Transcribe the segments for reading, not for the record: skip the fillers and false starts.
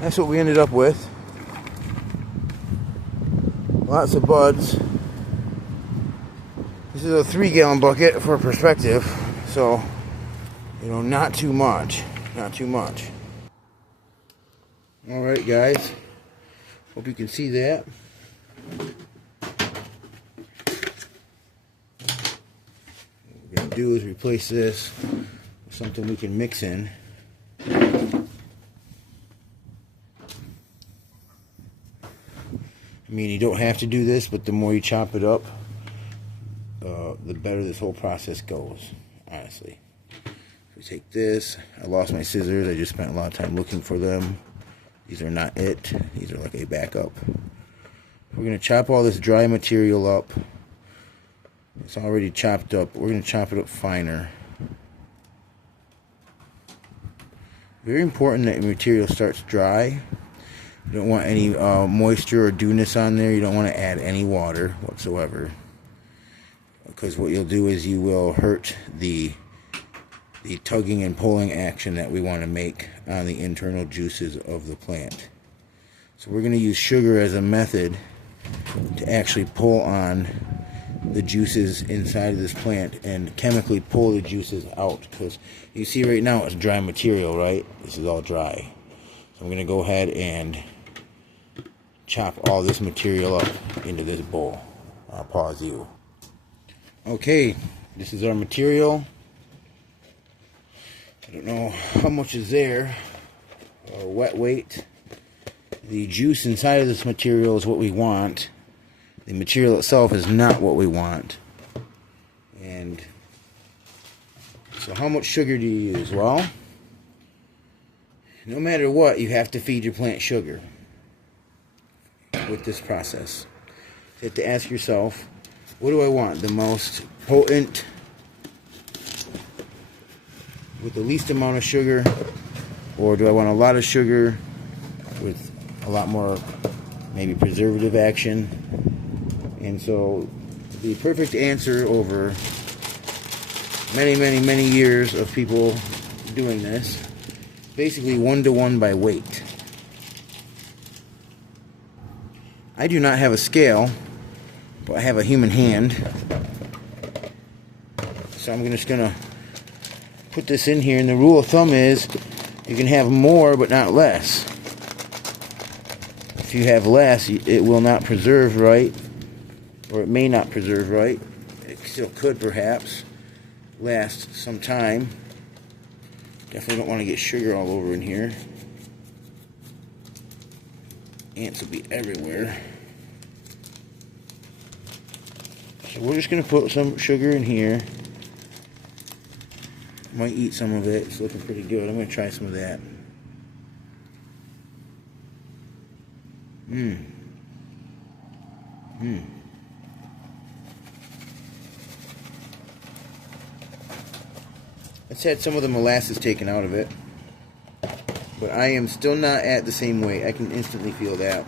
That's what we ended up with. Lots of buds. This is a 3-gallon bucket for perspective, so not too much. Not too much. Alright guys, hope you can see that. What we're going to do is replace this with something we can mix in. I mean, you don't have to do this, but the more you chop it up, the better this whole process goes, honestly. So we take this. I lost my scissors. I just spent a lot of time looking for them. These are not it. These are like a backup. We're going to chop all this dry material up. It's already chopped up. We're going to chop it up finer. Very important that your material starts dry. You don't want any moisture or dewness on there. You don't want to add any water whatsoever, because what you'll do is you will hurt the tugging and pulling action that we want to make on the internal juices of the plant. So we're going to use sugar as a method to actually pull on the juices inside of this plant and chemically pull the juices out, because you see right now it's dry material, right? This is all dry. So I'm going to go ahead and chop all this material up into this bowl. I'll pause you. Okay, this is our material. I don't know how much is there, wet weight. The juice inside of this material is what we want. The material itself is not what we want. And so how much sugar do you use? Well, no matter what, you have to feed your plant sugar with this process. You have to ask yourself, what do I want? The most potent with the least amount of sugar, or do I want a lot of sugar with a lot more maybe preservative action? And so the perfect answer over many years of people doing this, basically 1-to-1 by weight. I do not have a scale, but I have a human hand. So I'm just going to put this in here, and the rule of thumb is you can have more but not less. If you have less, it will not preserve right, or it may not preserve right. It still could perhaps last some time. Definitely don't want to get sugar all over in here. Ants will be everywhere. So we're just going to put some sugar in here. Might eat some of it. It's looking pretty good. I'm going to try some of that. Let's had some of the molasses taken out of it. But I am still not at the same weight. I can instantly feel that.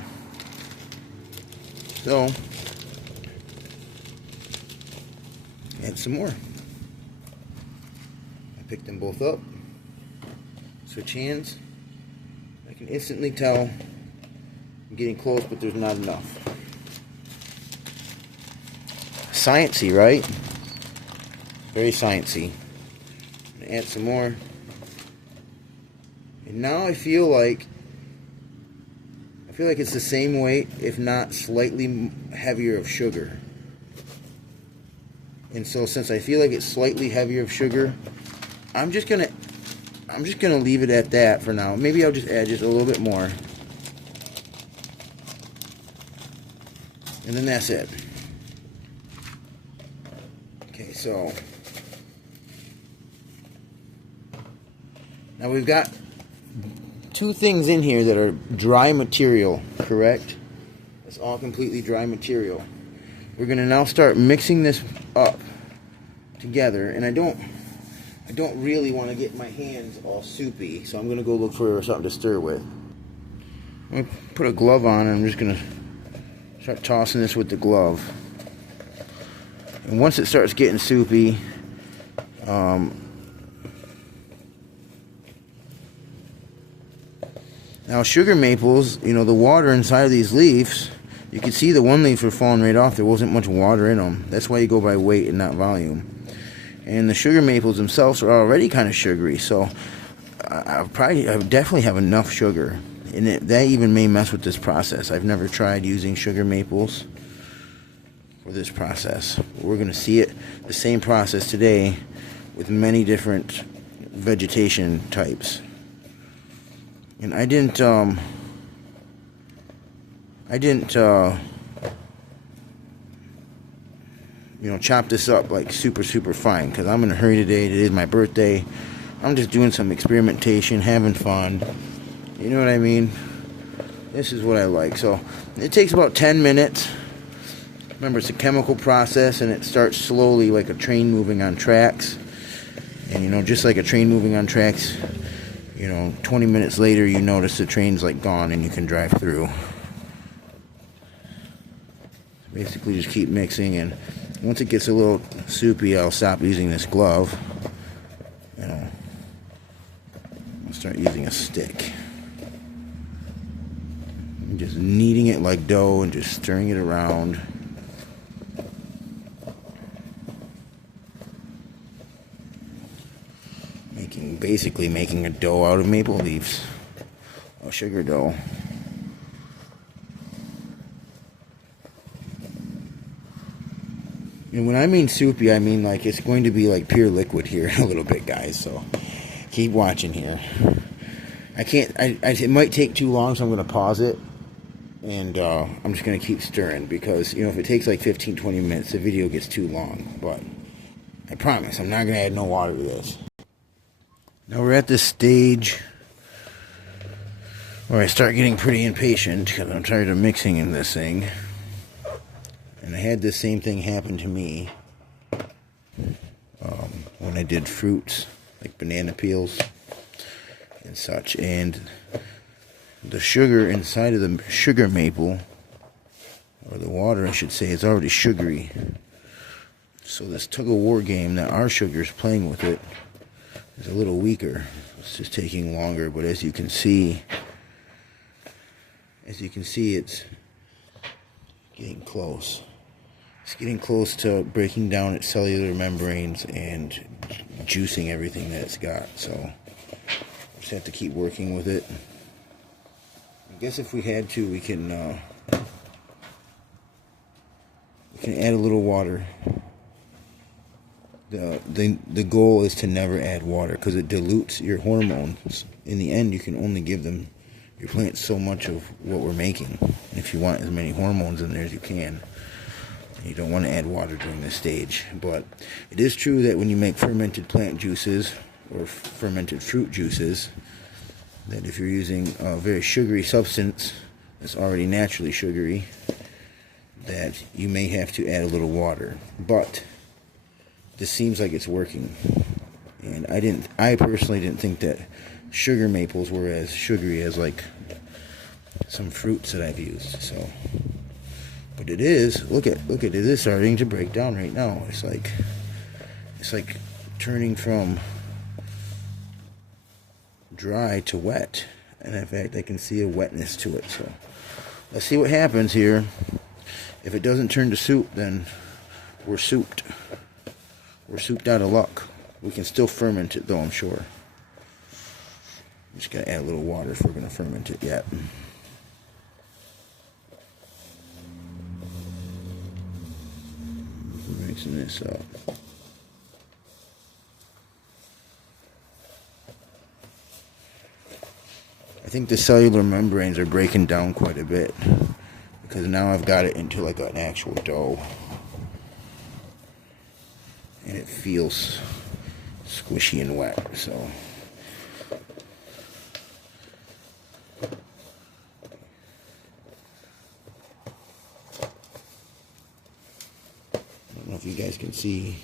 So, add some more. I picked them both up. Switch hands. I can instantly tell I'm getting close, but there's not enough. Sciencey, right? Very sciencey. Add some more. And now I feel like it's the same weight, if not slightly heavier of sugar. And so since I feel like it's slightly heavier of sugar, I'm just gonna leave it at that for now. Maybe I'll just add just a little bit more. And then that's it. Okay, so now we've got two things in here that are dry material, correct? It's all completely dry material. We're going to now start mixing this up together, and I don't really want to get my hands all soupy, so I'm going to go look for something to stir with. I'm going to put a glove on, and I'm just going to start tossing this with the glove. And once it starts getting soupy, Now sugar maples, you know, the water inside of these leaves, you can see the one leaf were falling right off. There wasn't much water in them. That's why you go by weight and not volume. And the sugar maples themselves are already kind of sugary, so I definitely have enough sugar. And that even may mess with this process. I've never tried using sugar maples for this process. We're going to see it, the same process today, with many different vegetation types. And I didn't you know, chop this up like super fine, because I'm in a hurry today. Today is my birthday. I'm just doing some experimentation, having fun. You know what I mean? This is what I like. So it takes about 10 minutes. Remember, it's a chemical process, and it starts slowly like a train moving on tracks. And, you know, just like a train moving on tracks, you know, 20 minutes later, you notice the train's like gone and you can drive through. Basically, just keep mixing, and once it gets a little soupy, I'll stop using this glove. You know, I'll start using a stick. I'm just kneading it like dough and just stirring it around. Basically making a dough out of maple leaves, a sugar dough. And when I mean soupy, I mean like it's going to be like pure liquid here in a little bit, guys. So keep watching here. It might take too long, so I'm going to pause it. And I'm just going to keep stirring, because, you know, if it takes like 15-20 minutes, the video gets too long. But I promise, I'm not going to add no water to this. Now we're at this stage where I start getting pretty impatient, because I'm tired of mixing in this thing. And I had this same thing happen to me when I did fruits, like banana peels and such. And the sugar inside of the sugar maple, or the water I should say, is already sugary. So this tug-of-war game that our sugar is playing with it is a little weaker. It's just taking longer, but as you can see, it's getting close. It's getting close to breaking down its cellular membranes and juicing everything that it's got. So just have to keep working with it. I guess if we had to, we can add a little water. The goal is to never add water, because it dilutes your hormones. In the end, you can only give them, your plants, so much of what we're making. And if you want as many hormones in there as you can, you don't want to add water during this stage. But it is true that when you make fermented plant juices or fermented fruit juices, that if you're using a very sugary substance that's already naturally sugary, that you may have to add a little water. But this seems like it's working, and I personally didn't think that sugar maples were as sugary as like some fruits that I've used. So, but it is. Look at it. It is starting to break down right now. It's like turning from dry to wet, and in fact I can see a wetness to it. So let's see what happens here. If it doesn't turn to soup, then we're souped. We're souped out of luck. We can still ferment it though, I'm sure. Just gotta add a little water if we're gonna ferment it yet. Mixing this up. I think the cellular membranes are breaking down quite a bit, because now I've got it into like an actual dough. And it feels squishy and wet, so I don't know if you guys can see.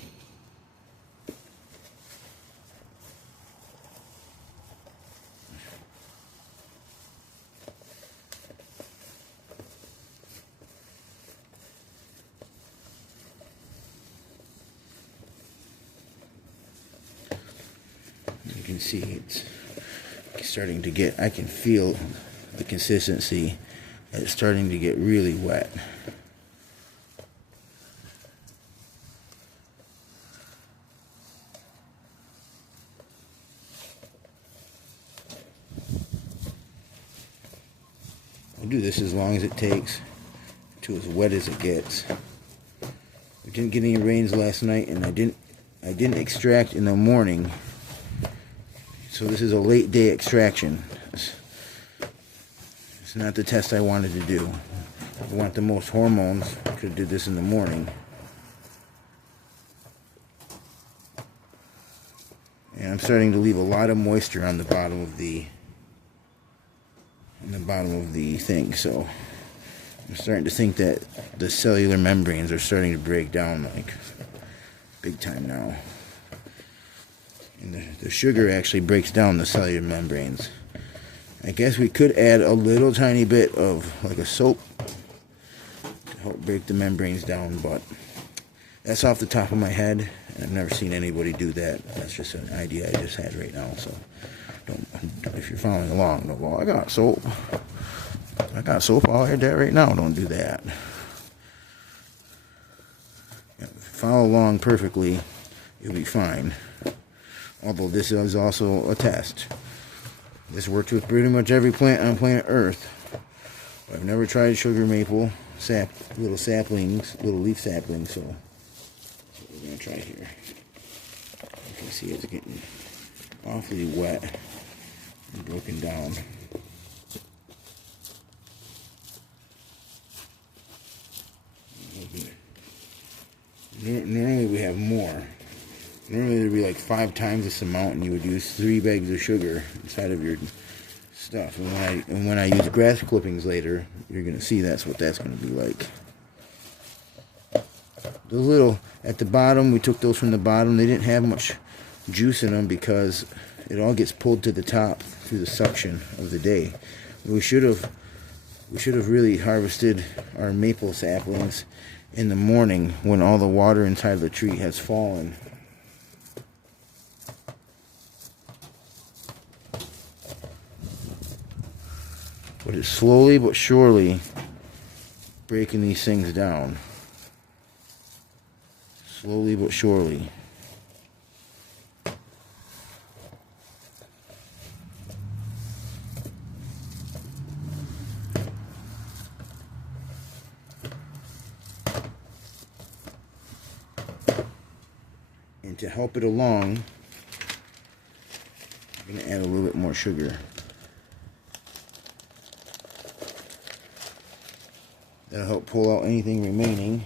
You can see it's starting to get, I can feel the consistency. It's starting to get really wet. I'll do this as long as it takes, to as wet as it gets. We didn't get any rains last night, and I didn't extract in the morning, so this is a late day extraction. It's not the test I wanted to do. If I want the most hormones, I could have did this in the morning. And I'm starting to leave a lot of moisture on the bottom of the thing, so I'm starting to think that the cellular membranes are starting to break down, like, big time now. And the sugar actually breaks down the cellular membranes. I guess we could add a little tiny bit of, like, a soap to help break the membranes down, but that's off the top of my head, and I've never seen anybody do that. That's just an idea I just had right now, so if you're following along, don't go, I got soap. I'll add that right now. Don't do that. Follow along perfectly, you'll be fine. Although this is also a test. This works with pretty much every plant on planet Earth. I've never tried sugar maple little saplings, little leaf saplings, so that's what we're going to try here. You can see it's getting awfully wet and broken down. Normally we have more. Normally there'd be like 5 times this amount, and you would use 3 bags of sugar inside of your stuff. And when I use grass clippings later, you're gonna see that's what that's gonna be like. The little at the bottom, we took those from the bottom. They didn't have much juice in them because it all gets pulled to the top through the suction of the day. We should have really harvested our maple saplings in the morning when all the water inside the tree has fallen. But it's slowly but surely breaking these things down. Slowly but surely. And to help it along, I'm going to add a little bit more sugar. That'll help pull out anything remaining.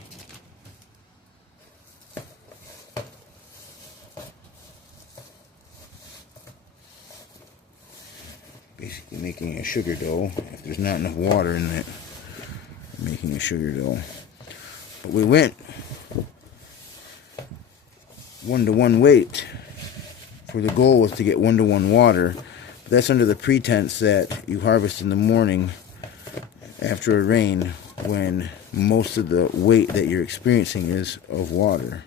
Basically making a sugar dough. If there's not enough water in it, making a sugar dough. But we went 1-to-1 weight, for the goal was to get 1-to-1 water. But that's under the pretense that you harvest in the morning after a rain, when most of the weight that you're experiencing is of water.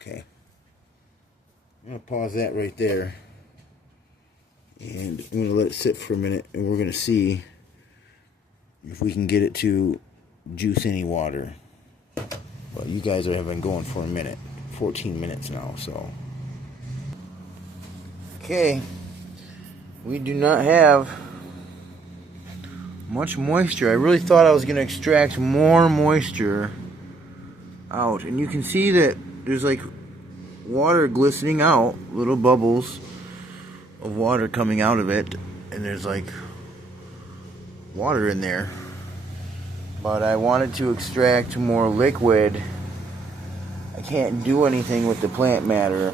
Okay, I'm going to pause that right there, and I'm going to let it sit for a minute, and we're going to see if we can get it to juice any water. Well, you guys have been going for a minute, 14 minutes now, so. Okay, we do not have much moisture. I really thought I was going to extract more moisture out, and you can see that there's like water glistening out, little bubbles of water coming out of it, and there's like water in there. But I wanted to extract more liquid. I can't do anything with the plant matter.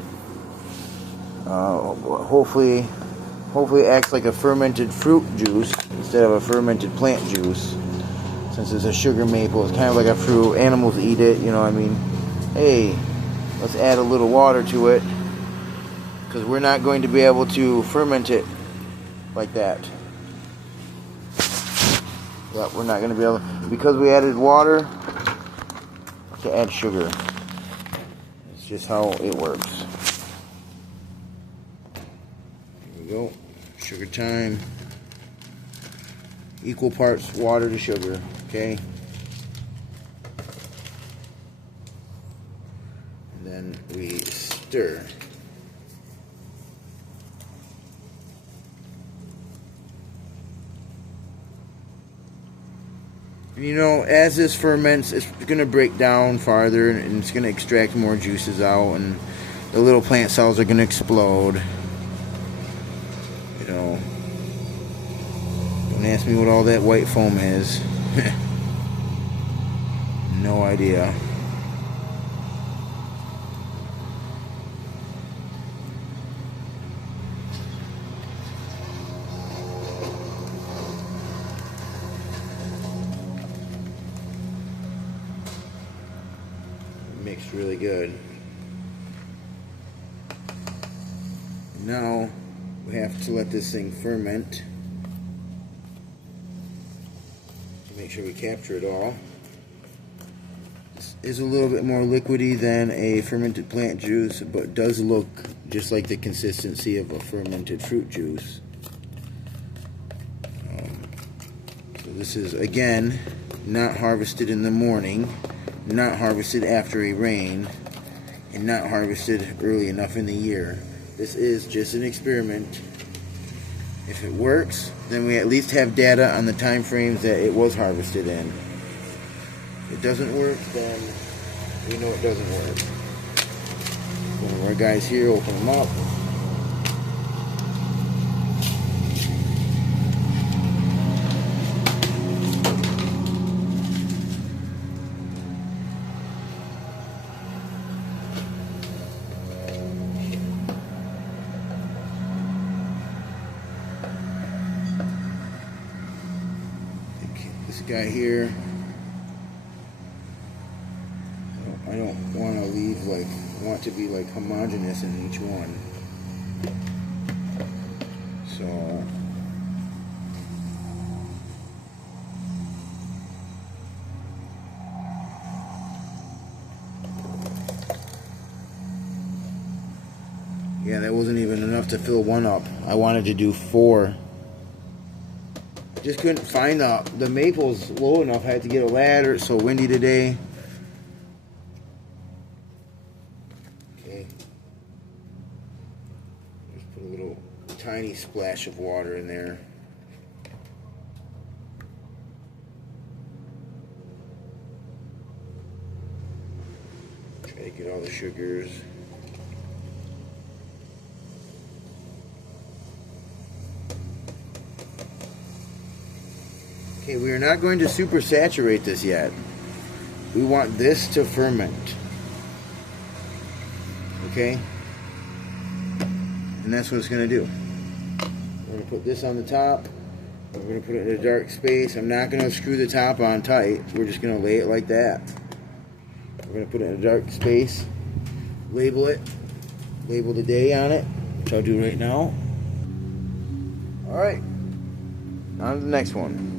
Hopefully it acts like a fermented fruit juice instead of a fermented plant juice. Since it's a sugar maple, it's kind of like a fruit. Animals eat it, you know what I mean? Hey, let's add a little water to it, because we're not going to be able to ferment it like that. Yep, we're not going to be able to, because we added water, to add sugar. It's just how it works. Here we go. Sugar time. Equal parts water to sugar. Okay. And then we stir. And you know, as this ferments, it's going to break down farther and it's going to extract more juices out, and the little plant cells are going to explode. You know, don't ask me what all that white foam is. No idea. Mixed really good. Now we have to let this thing ferment to make sure we capture it all. This is a little bit more liquidy than a fermented plant juice, but does look just like the consistency of a fermented fruit juice. So this is, again, not harvested in the morning, not harvested after a rain, and not harvested early enough in the year. This is just an experiment. If it works, then we at least have data on the time frames that it was harvested in. If it doesn't work, then we know it doesn't work. One of our guys here, open them up. This guy here, I don't want to leave like, I want to be like homogeneous in each one. So yeah, that wasn't even enough to fill one up. I wanted to do 4. Just couldn't find the maples low enough. I had to get a ladder. It's so windy today. Okay. Just put a little tiny splash of water in there. Try to get all the sugars. Okay, we are not going to super saturate this yet. We want this to ferment. Okay? And that's what it's going to do. We're going to put this on the top. We're going to put it in a dark space. I'm not going to screw the top on tight. We're just going to lay it like that. We're going to put it in a dark space. Label it. Label the day on it, which I'll do right now. Alright. On to the next one.